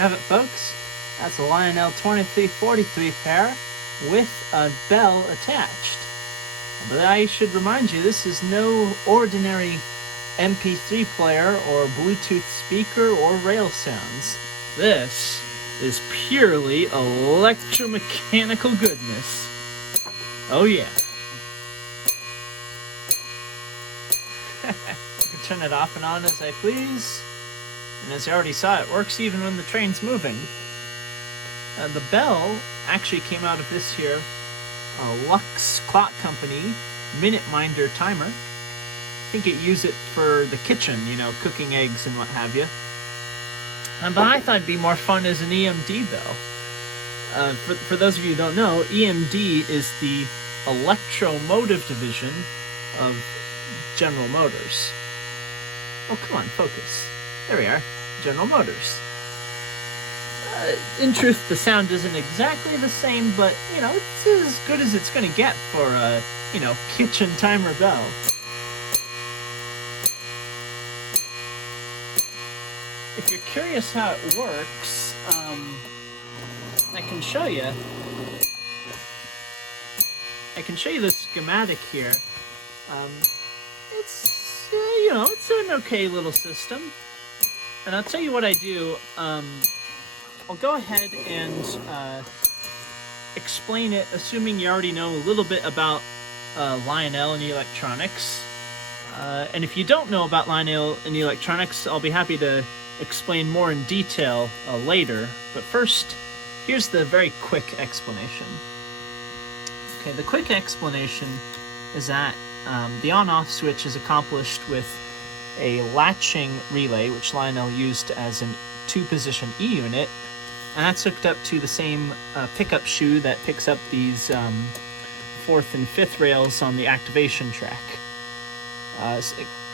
have it, folks. That's a Lionel 2343 pair with a bell attached. But I should remind you, this is no ordinary MP3 player or Bluetooth speaker or rail sounds. This is purely electromechanical goodness. Oh yeah. I can turn it off and on as I please. And as you already saw, it works even when the train's moving. The bell actually came out of this here Lux Clock Company Minute Minder timer. I think it used it for the kitchen, you know, cooking eggs and what have you. But I thought it'd be more fun as an EMD bell. For those of you who don't know, EMD is the electromotive division of General Motors. Oh, come on, focus. There we are, General Motors. In truth, the sound isn't exactly the same, but, you know, it's as good as it's going to get for a, you know, kitchen timer bell. If you're curious how it works, I can show you. I can show you the schematic here. It's, you know, it's an okay little system. And I'll tell you what I do. I'll go ahead and explain it, assuming you already know a little bit about Lionel and electronics. And if you don't know about Lionel and electronics, I'll be happy to explain more in detail later. But first, here's the very quick explanation. Okay, the quick explanation is that the on-off switch is accomplished with a latching relay, which Lionel used as a 2-position E unit, and that's hooked up to the same pickup shoe that picks up these 4th and 5th rails on the activation track.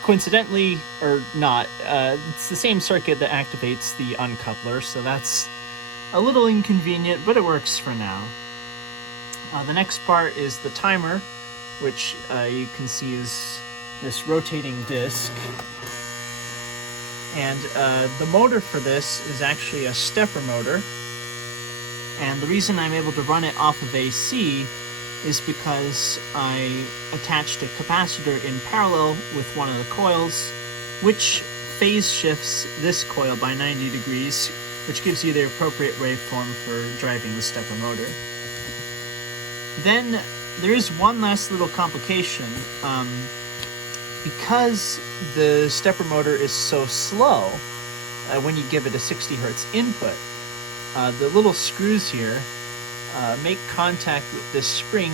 Coincidentally, or not, it's the same circuit that activates the uncoupler, so that's a little inconvenient, but it works for now. The next part is the timer, which you can see is this rotating disc. And the motor for this is actually a stepper motor. And the reason I'm able to run it off of AC is because I attached a capacitor in parallel with one of the coils, which phase shifts this coil by 90 degrees, which gives you the appropriate waveform for driving the stepper motor. Then there is one last little complication. Because the stepper motor is so slow, when you give it a 60 Hertz input, the little screws here make contact with this spring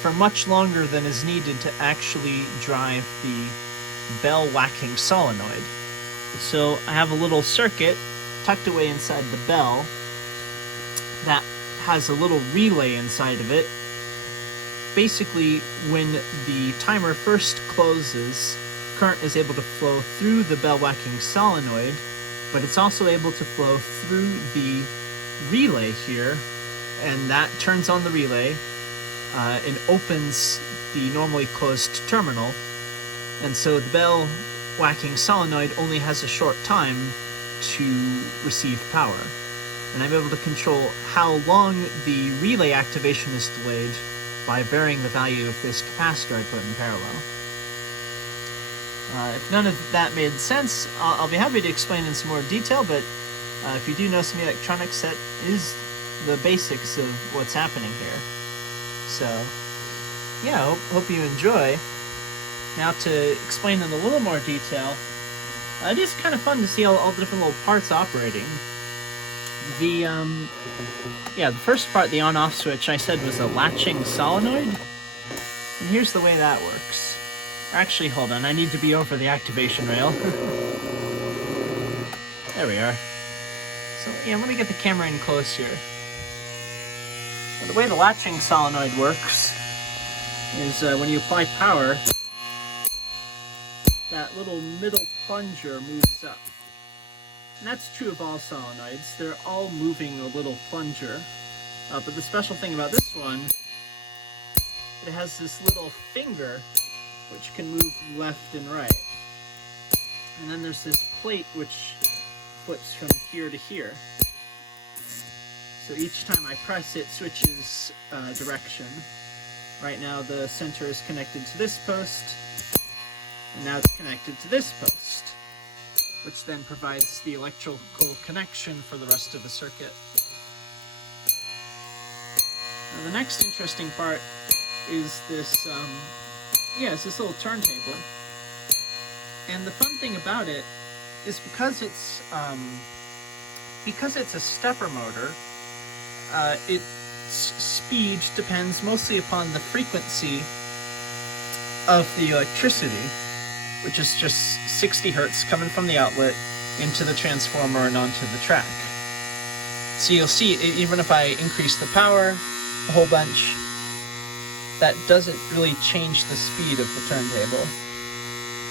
for much longer than is needed to actually drive the bell whacking solenoid. So I have a little circuit tucked away inside the bell that has a little relay inside of it. Basically, when the timer first closes, current is able to flow through the bell whacking solenoid, but it's also able to flow through the relay here, and that turns on the relay and opens the normally closed terminal. And so the bell whacking solenoid only has a short time to receive power. And I'm able to control how long the relay activation is delayed by varying the value of this capacitor I put in parallel. If none of that made sense, I'll be happy to explain in some more detail, but if you do know some electronics, that is the basics of what's happening here. So, yeah, hope you enjoy. Now to explain in a little more detail, it is kind of fun to see all the different little parts operating. The first part, the on-off switch, I said was a latching solenoid. And here's the way that works. Actually, hold on, I need to be over the activation rail. There we are. So, yeah, let me get the camera in close here. Well, the way the latching solenoid works is when you apply power, that little middle plunger moves up. And that's true of all solenoids. They're all moving a little plunger. But the special thing about this one, it has this little finger which can move left and right. And then there's this plate which flips from here to here. So each time I press it switches direction. Right now the center is connected to this post, and now it's connected to this post, which then provides the electrical connection for the rest of the circuit. Now the next interesting part is this, it's this little turntable. And the fun thing about it is because it's a stepper motor, its speed depends mostly upon the frequency of the electricity, which is just 60 hertz coming from the outlet into the transformer and onto the track. So you'll see, even if I increase the power a whole bunch, that doesn't really change the speed of the turntable.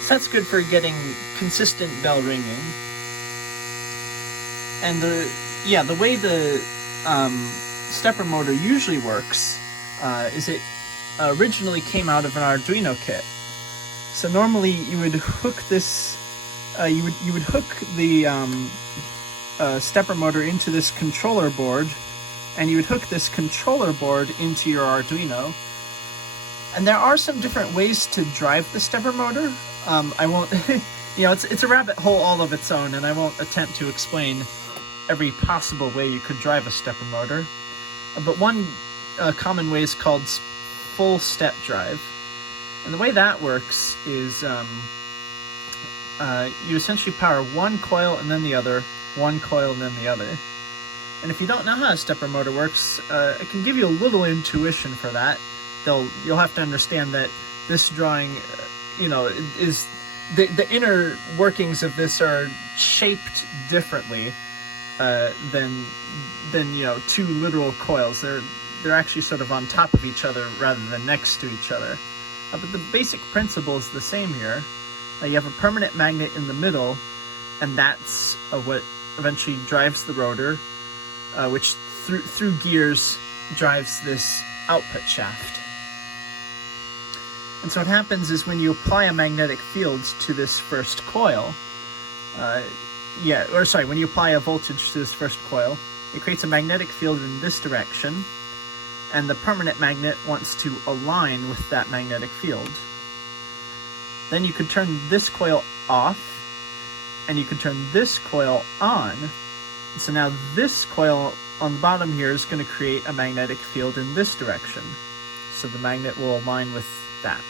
So that's good for getting consistent bell ringing. And the way the stepper motor usually works is it originally came out of an Arduino kit. So normally you would hook this, you would hook the stepper motor into this controller board, and you would hook this controller board into your Arduino. And there are some different ways to drive the stepper motor. I won't, it's a rabbit hole all of its own, and I won't attempt to explain every possible way you could drive a stepper motor. But one common way is called full step drive. And the way that works is you essentially power one coil and then the other, one coil and then the other. And if you don't know how a stepper motor works, I can give you a little intuition for that. You'll have to understand that this drawing, is the inner workings of this are shaped differently than two literal coils. They're actually sort of on top of each other rather than next to each other. But the basic principle is the same here. You have a permanent magnet in the middle, and that's what eventually drives the rotor, which through gears drives this output shaft. And so what happens is when you apply a magnetic field to this first coil, when you apply a voltage to this first coil, it creates a magnetic field in this direction, and the permanent magnet wants to align with that magnetic field. Then you could turn this coil off, and you could turn this coil on. And so now this coil on the bottom here is going to create a magnetic field in this direction. So the magnet will align with that.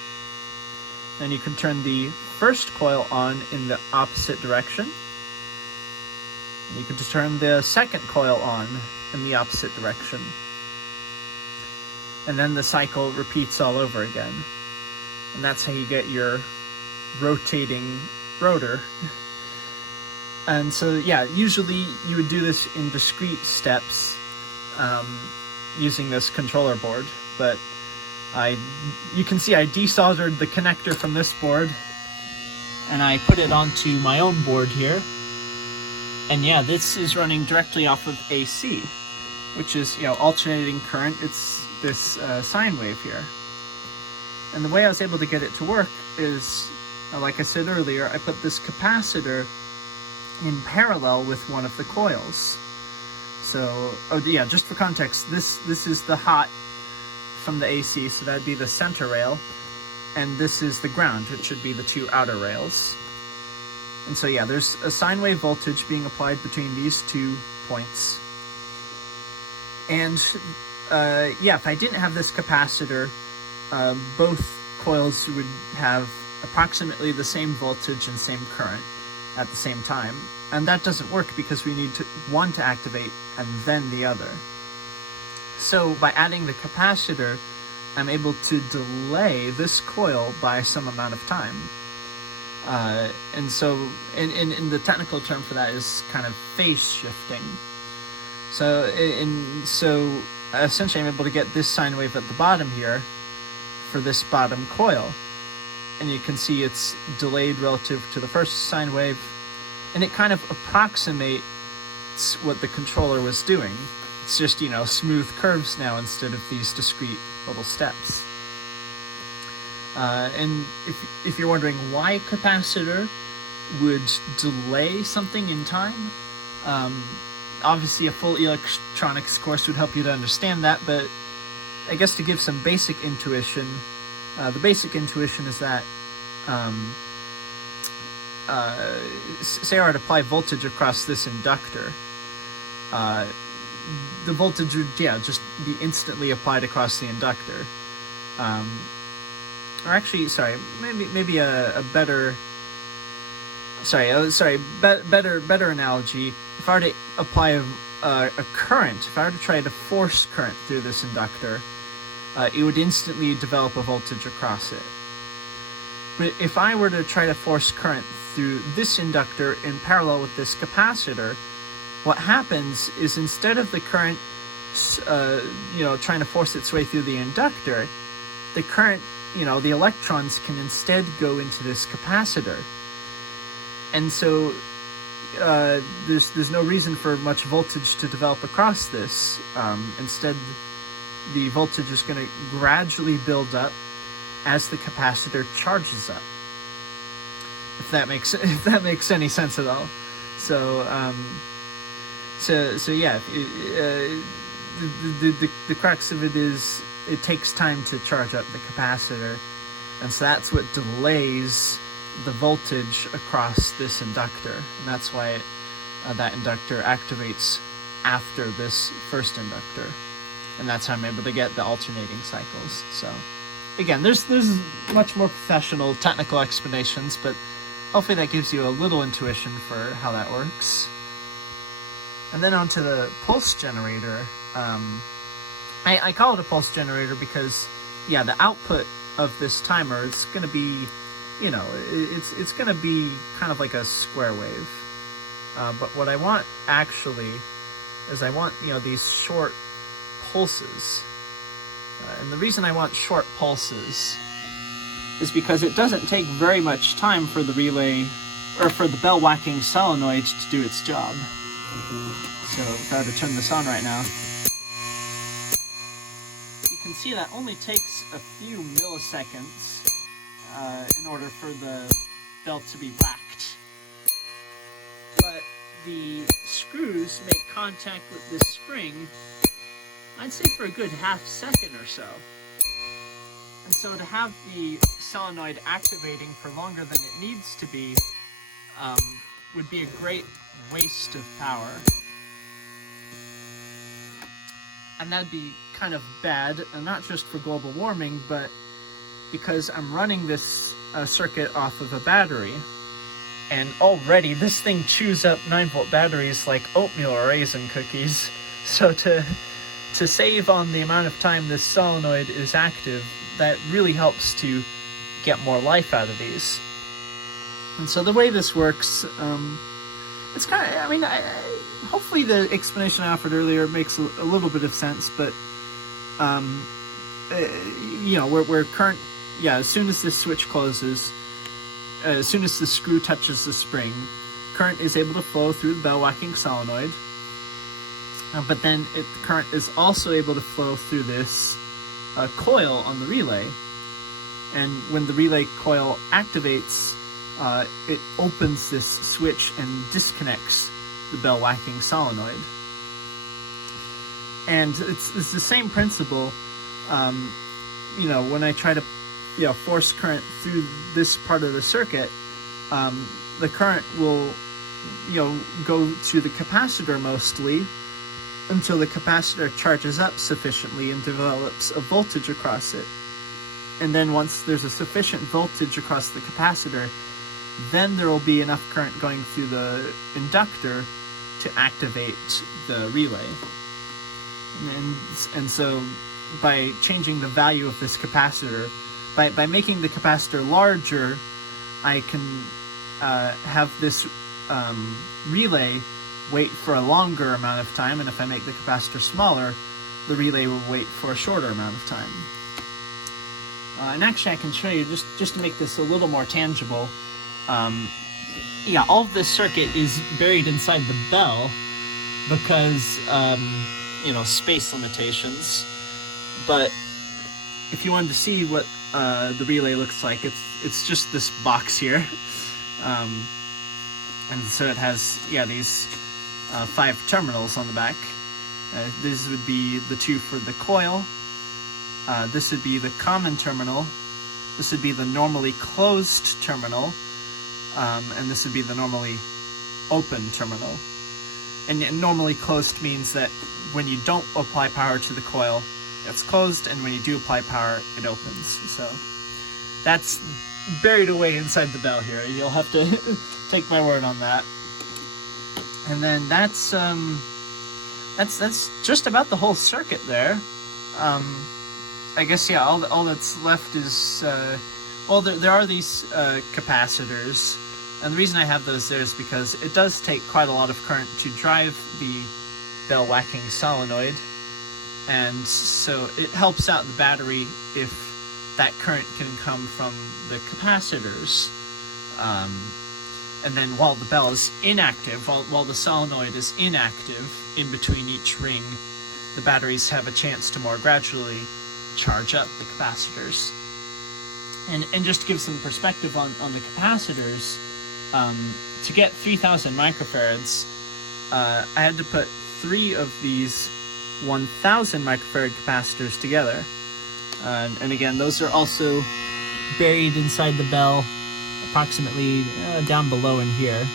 Then you can turn the first coil on in the opposite direction. And you can just turn the second coil on in the opposite direction. And then the cycle repeats all over again. And that's how you get your rotating rotor. And so, usually you would do this in discrete steps using this controller board. But you can see I desoldered the connector from this board, and I put it onto my own board here. And this is running directly off of AC, which is, alternating current. It's this sine wave here. And the way I was able to get it to work is, like I said earlier, I put this capacitor in parallel with one of the coils. So, just for context, this is the hot from the AC, so that'd be the center rail, and this is the ground, which should be the two outer rails. And so there's a sine wave voltage being applied between these 2 points. And if I didn't have this capacitor, both coils would have approximately the same voltage and same current at the same time. And that doesn't work because we need one to activate and then the other. So by adding the capacitor, I'm able to delay this coil by some amount of time. And so, in the technical term for that is kind of phase shifting. So, essentially I'm able to get this sine wave at the bottom here for this bottom coil. And you can see it's delayed relative to the first sine wave, and it kind of approximates what the controller was doing. It's just, smooth curves now instead of these discrete little steps. And if you're wondering why capacitor would delay something in time, obviously a full electronics course would help you to understand that, but I guess to give some basic intuition, the basic intuition is that say I were to apply voltage across this inductor, the voltage would just be instantly applied across the inductor. Or actually, sorry, maybe a better better analogy. If I were to apply a current, if I were to try to force current through this inductor, it would instantly develop a voltage across it. But if I were to try to force current through this inductor in parallel with this capacitor, what happens is instead of the current, trying to force its way through the inductor, the current, the electrons can instead go into this capacitor. And so there's no reason for much voltage to develop across this. Instead, the voltage is going to gradually build up as the capacitor charges up. If that makes any sense at all. So yeah, the crux of it is it takes time to charge up the capacitor, and so that's what delays the voltage across this inductor, and that's why that inductor activates after this first inductor, and that's how I'm able to get the alternating cycles. So again, there's much more professional technical explanations, but hopefully that gives you a little intuition for how that works. And then onto the pulse generator. I call it a pulse generator because, the output of this timer is going to be, it's going to be kind of like a square wave. But what I want actually is I want, these short pulses. And the reason I want short pulses is because it doesn't take very much time for the relay, or for the bell whacking solenoid to do its job. So if I were to turn this on right now, you can see that only takes a few milliseconds in order for the bell to be whacked. But the screws make contact with this spring, I'd say for a good half second or so. And so to have the solenoid activating for longer than it needs to be would be a great waste of power. And that'd be kind of bad, and not just for global warming, but because I'm running this circuit off of a battery, and already this thing chews up 9-volt batteries like oatmeal or raisin cookies. So to save on the amount of time this solenoid is active, that really helps to get more life out of these. And so the way this works, it's kind of, hopefully the explanation I offered earlier makes a little bit of sense, but, where current, as soon as this switch closes, as soon as the screw touches the spring, current is able to flow through the bell whacking solenoid, but then current is also able to flow through this coil on the relay, and when the relay coil activates, it opens this switch and disconnects the bell whacking solenoid. And it's the same principle, when I try to force current through this part of the circuit, the current will go to the capacitor mostly until the capacitor charges up sufficiently and develops a voltage across it. And then once there's a sufficient voltage across the capacitor, then there will be enough current going through the inductor to activate the relay. And so by changing the value of this capacitor, by making the capacitor larger, I can have this relay wait for a longer amount of time, and if I make the capacitor smaller, the relay will wait for a shorter amount of time. And actually I can show you, just to make this a little more tangible, all of this circuit is buried inside the bell because, space limitations. But if you wanted to see what the relay looks like, it's just this box here. And so it has, these 5 terminals on the back. These would be the 2 for the coil. This would be the common terminal. This would be the normally closed terminal. And this would be the normally open terminal. And normally closed means that when you don't apply power to the coil, it's closed, and when you do apply power, it opens. So that's buried away inside the bell here. You'll have to take my word on that. And then that's just about the whole circuit there. I guess, yeah, all that's left is, well, there are these capacitors, and the reason I have those there is because it does take quite a lot of current to drive the bell whacking solenoid, and so it helps out the battery if that current can come from the capacitors. And then while the bell is inactive, while the solenoid is inactive in between each ring, the batteries have a chance to more gradually charge up the capacitors. And just to give some perspective on the capacitors, to get 3000 microfarads, I had to put 3 of these 1000 microfarad capacitors together. And again, those are also buried inside the bell, approximately down below in here.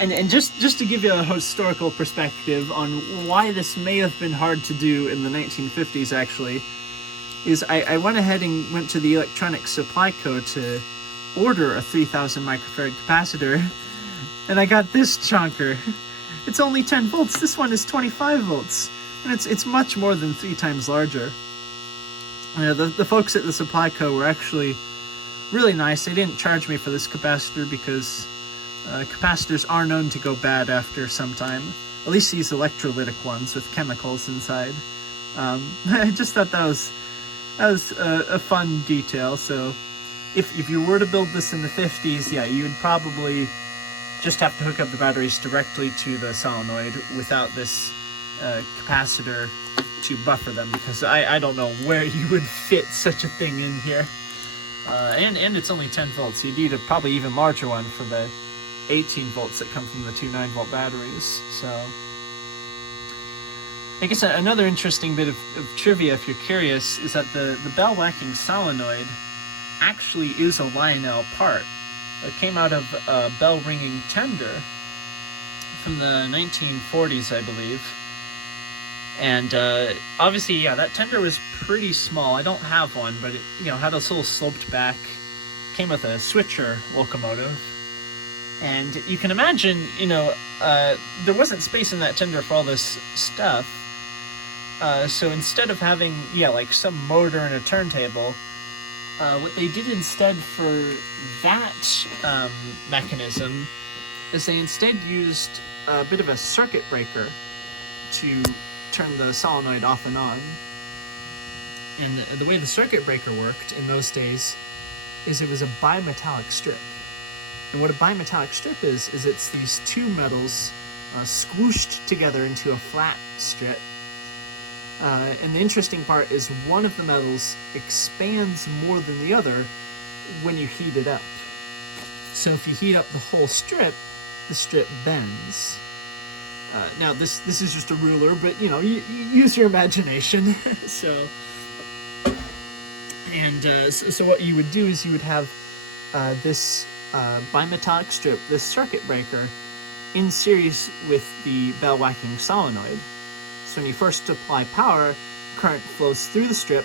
And just to give you a historical perspective on why this may have been hard to do in the 1950s, actually, is I went ahead and went to the Electronic Supply Co. to order a 3000 microfarad capacitor, and I got this chonker. It's only 10 volts. This one is 25 volts, and it's much more than 3 times larger. The folks at the Supply Co. were actually really nice. They didn't charge me for this capacitor because capacitors are known to go bad after some time. At least these electrolytic ones with chemicals inside. I just thought that was a fun detail. So if you were to build this in the 50s, yeah, you would probably just have to hook up the batteries directly to the solenoid without this capacitor to buffer them, because I don't know where you would fit such a thing in here. And it's only 10 volts. You'd need a probably even larger one for the 18 volts that come from the 2 9-volt batteries. So I guess another interesting bit of trivia, if you're curious, is that the bell whacking solenoid actually is a Lionel part. It came out of a bell ringing tender from the 1940s, I believe. And obviously, yeah, that tender was pretty small. I don't have one, but it, had a little sloped back. Came with a switcher locomotive. And you can imagine, there wasn't space in that tender for all this stuff. So instead of having, like some motor and a turntable, what they did instead for that mechanism is they instead used a bit of a circuit breaker to turn the solenoid off and on. And the way the circuit breaker worked in those days is it was a bimetallic strip. And what a bimetallic strip is it's these 2 metals squooshed together into a flat strip. And the interesting part is one of the metals expands more than the other when you heat it up. So if you heat up the whole strip, the strip bends. Now this is just a ruler, but you use your imagination. So what you would do is you would have this bimetallic strip, this circuit breaker, in series with the bell whacking solenoid. So when you first apply power, current flows through the strip,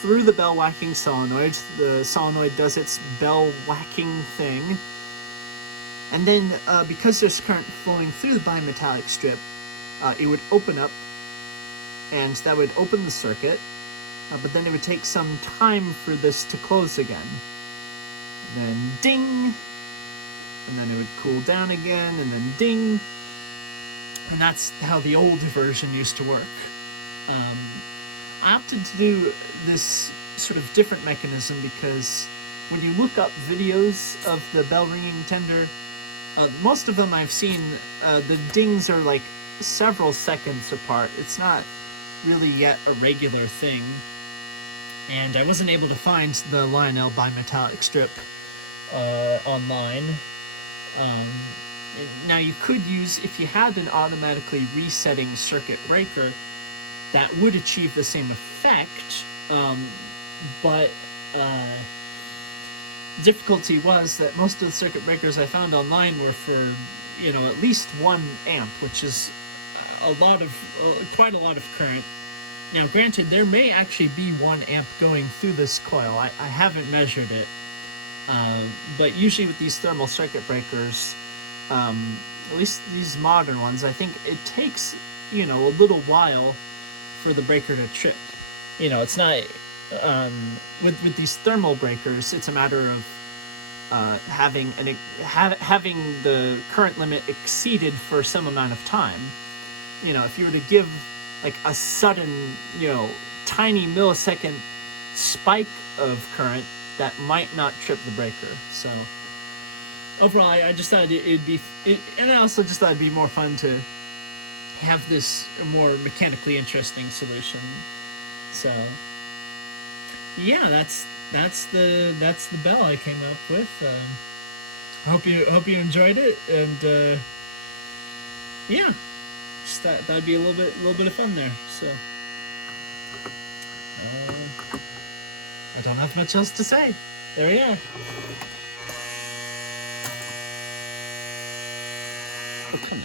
through the bell whacking solenoid. The solenoid does its bell whacking thing. And then, because there's current flowing through the bimetallic strip, it would open up, and that would open the circuit, but then it would take some time for this to close again. And then ding, and then it would cool down again, and then ding. And that's how the old version used to work. I opted to do this sort of different mechanism because when you look up videos of the bell ringing tender, most of them I've seen, the dings are like several seconds apart. It's not really yet a regular thing. And I wasn't able to find the Lionel bimetallic strip online. Now you could use, if you had an automatically resetting circuit breaker, that would achieve the same effect, but difficulty was that most of the circuit breakers I found online were for, at least 1 amp, which is quite a lot of current. Now, granted, there may actually be 1 amp going through this coil. I haven't measured it, but usually with these thermal circuit breakers, at least these modern ones, I think it takes, a little while for the breaker to trip. It's not, with these thermal breakers, it's a matter of having the current limit exceeded for some amount of time. If you were to give like a sudden, tiny millisecond spike of current, that might not trip the breaker. So overall, I just thought and I also just thought it'd be more fun to have this more mechanically interesting solution. So yeah, that's the bell I came up with. Hope you enjoyed it, and yeah, just thought that'd be a little bit of fun there. So I don't have much else to say. There we are. Okay now.